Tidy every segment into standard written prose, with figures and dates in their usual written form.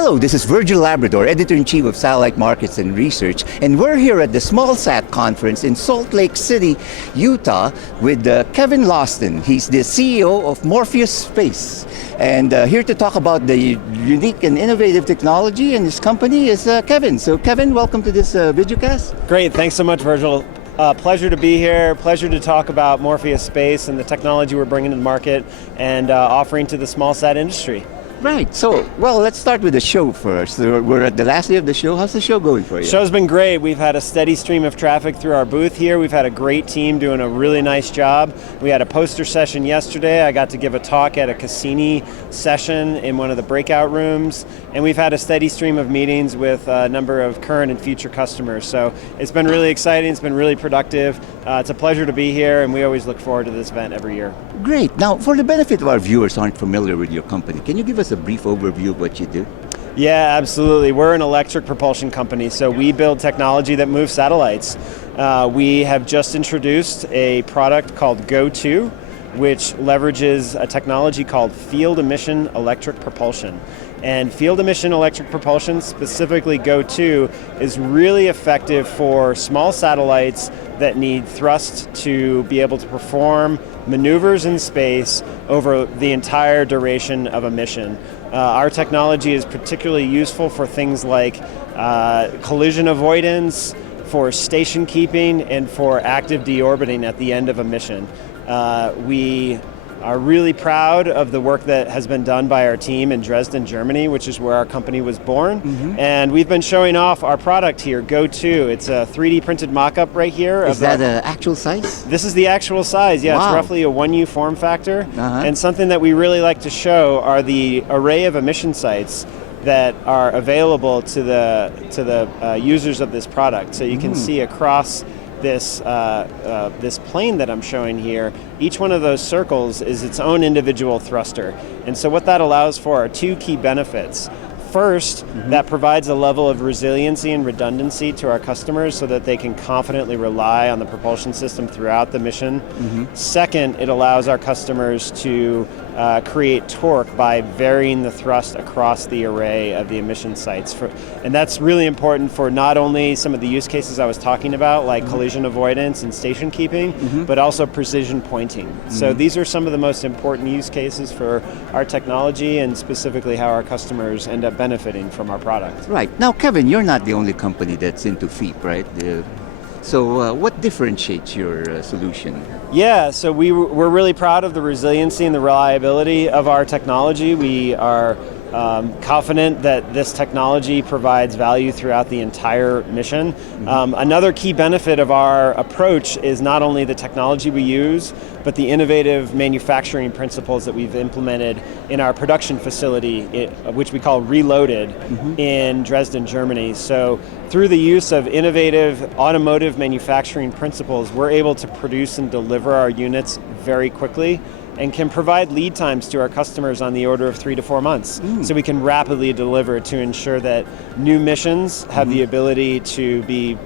Hello, this is Virgil Labrador, Editor-in-Chief of Satellite Markets and Research, and we're here at the Smallsat conference in Salt Lake City, Utah, with Kevin Lausten. He's the CEO of Morpheus Space, and here to talk about the unique and innovative technology in his company is Kevin. So Kevin, welcome to this videocast. Great, thanks so much, Virgil. Pleasure to be here, pleasure to talk about Morpheus Space and the technology we're bringing to the market and offering to the Smallsat industry. Right, so, well, let's start with the show first. So we're at the last day of the show. How's the show going for you? Show's been great. We've had a steady stream of traffic through our booth here. We've had a great team doing a really nice job. We had a poster session yesterday. I got to give a talk at a Cassini session in one of the breakout rooms. And we've had a steady stream of meetings with a number of current and future customers. So it's been really exciting. It's been really productive. It's a pleasure to be here, and we always look forward to this event every year. Great. Now, for the benefit of our viewers who aren't familiar with your company, can you give us a brief overview of what you do? Yeah, absolutely. We're an electric propulsion company, so we build technology that moves satellites. We have just introduced a product called Go2, which leverages a technology called field emission electric propulsion. And field emission electric propulsion, specifically Go2, is really effective for small satellites that need thrust to be able to perform maneuvers in space over the entire duration of a mission. Our technology is particularly useful for things like collision avoidance, for station keeping, and for active deorbiting at the end of a mission. We are really proud of the work that has been done by our team in Dresden, Germany, which is where our company was born. Mm-hmm. And we've been showing off our product here, Go2. It's a 3D printed mock-up right here. Is that the actual size? This is the actual size, yeah. Wow. It's roughly a 1U form factor. Uh-huh. And something that we really like to show are the array of emission sites that are available to the users of this product. So you can see across this plane that I'm showing here, each one of those circles is its own individual thruster. And so what that allows for are two key benefits. First, that provides a level of resiliency and redundancy to our customers so that they can confidently rely on the propulsion system throughout the mission. Second, it allows our customers to create torque by varying the thrust across the array of the emission sites. And that's really important for not only some of the use cases I was talking about, like collision avoidance and station keeping, but also precision pointing. So these are some of the most important use cases for our technology and specifically how our customers end up benefiting from our product. Right. Now, Kevin, you're not the only company that's into FEEP, right? So what differentiates your solution? Yeah, so we're really proud of the resiliency and the reliability of our technology. We are confident that this technology provides value throughout the entire mission. Another key benefit of our approach is not only the technology we use, but the innovative manufacturing principles that we've implemented in our production facility, which we call Reloaded, in Dresden, Germany. So through the use of innovative automotive manufacturing principles, we're able to produce and deliver our units very quickly and can provide lead times to our customers on the order of 3 to 4 months. So we can rapidly deliver to ensure that new missions have the ability to be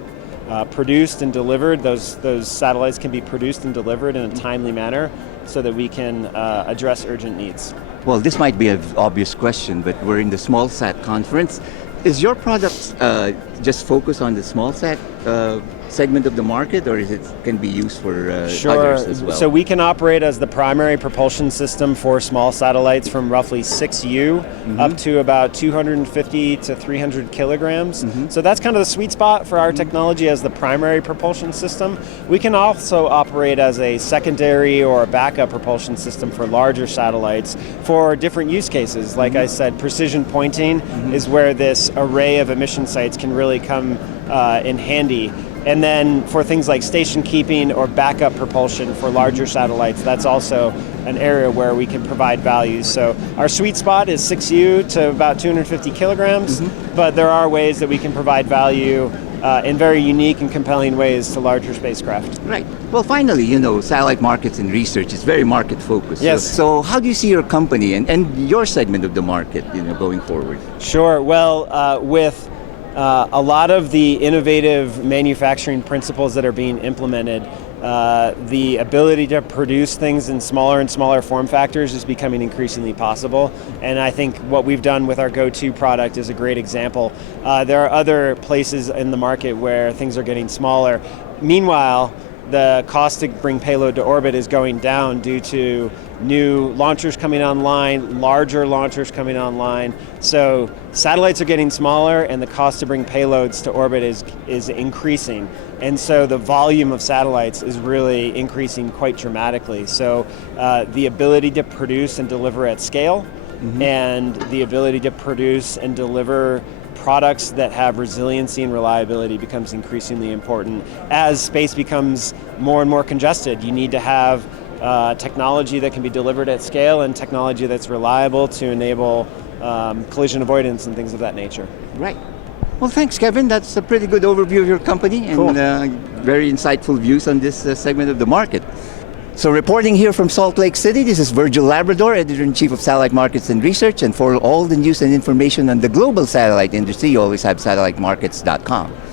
produced and delivered. Those satellites can be produced and delivered in a timely manner so that we can address urgent needs. Well, this might be an obvious question, but we're in the Smallsat conference. Is your product just focus on the Smallsat segment of the market, or can be used for others as well? So we can operate as the primary propulsion system for small satellites from roughly 6U up to about 250 to 300 kilograms. So that's kind of the sweet spot for our technology as the primary propulsion system. We can also operate as a secondary or a backup propulsion system for larger satellites for different use cases. Like I said, precision pointing is where this array of emission sites can really come in handy. And then for things like station keeping or backup propulsion for larger satellites, that's also an area where we can provide value. So our sweet spot is 6U to about 250 kilograms, but there are ways that we can provide value in very unique and compelling ways to larger spacecraft. Right. Well, finally, satellite markets and research is very market focused. Yes. So how do you see your company and your segment of the market, going forward? Sure. Well, with a lot of the innovative manufacturing principles that are being implemented, the ability to produce things in smaller and smaller form factors is becoming increasingly possible. And I think what we've done with our Go-To product is a great example. There are other places in the market where things are getting smaller. Meanwhile, the cost to bring payload to orbit is going down due to new launchers coming online, larger launchers coming online. So satellites are getting smaller and the cost to bring payloads to orbit is increasing. And so the volume of satellites is really increasing quite dramatically. So the ability to produce and deliver at scale, and the ability to produce and deliver products that have resiliency and reliability becomes increasingly important. As space becomes more and more congested, you need to have technology that can be delivered at scale and technology that's reliable to enable collision avoidance and things of that nature. Right. Well, thanks, Kevin. That's a pretty good overview of your company and very insightful views on this segment of the market. So reporting here from Salt Lake City, this is Virgil Labrador, Editor-in-Chief of Satellite Markets and Research. And for all the news and information on the global satellite industry, you always have satellitemarkets.com.